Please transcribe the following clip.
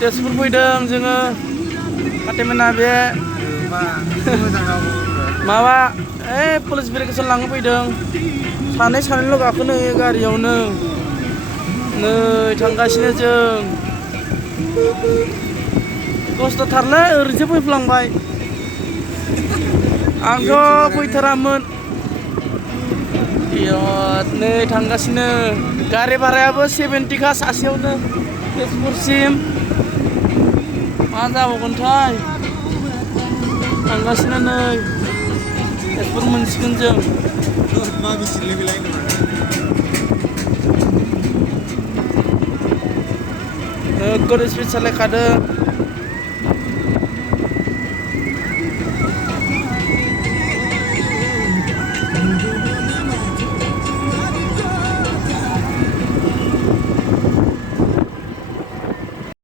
तेजपुर फैदों जोङो फातेमेना बे माबा पुलिस भेरिफिकेसन लांनो फैदों सानैल' गाखोनो गारियावनो नै थांगासिनो जों खस्थ'थारलै ओरैसो फैफ्लांबाय आंथ' फैथारामोन नै थांगासिनो गारि भारायाबो 70 सासेयावनो तेजपुरसिम मा जाबावगोनथाय थांगासिनो नै तेजपुर मोनसिगोन जों नोगोद स्पिड सालायखादों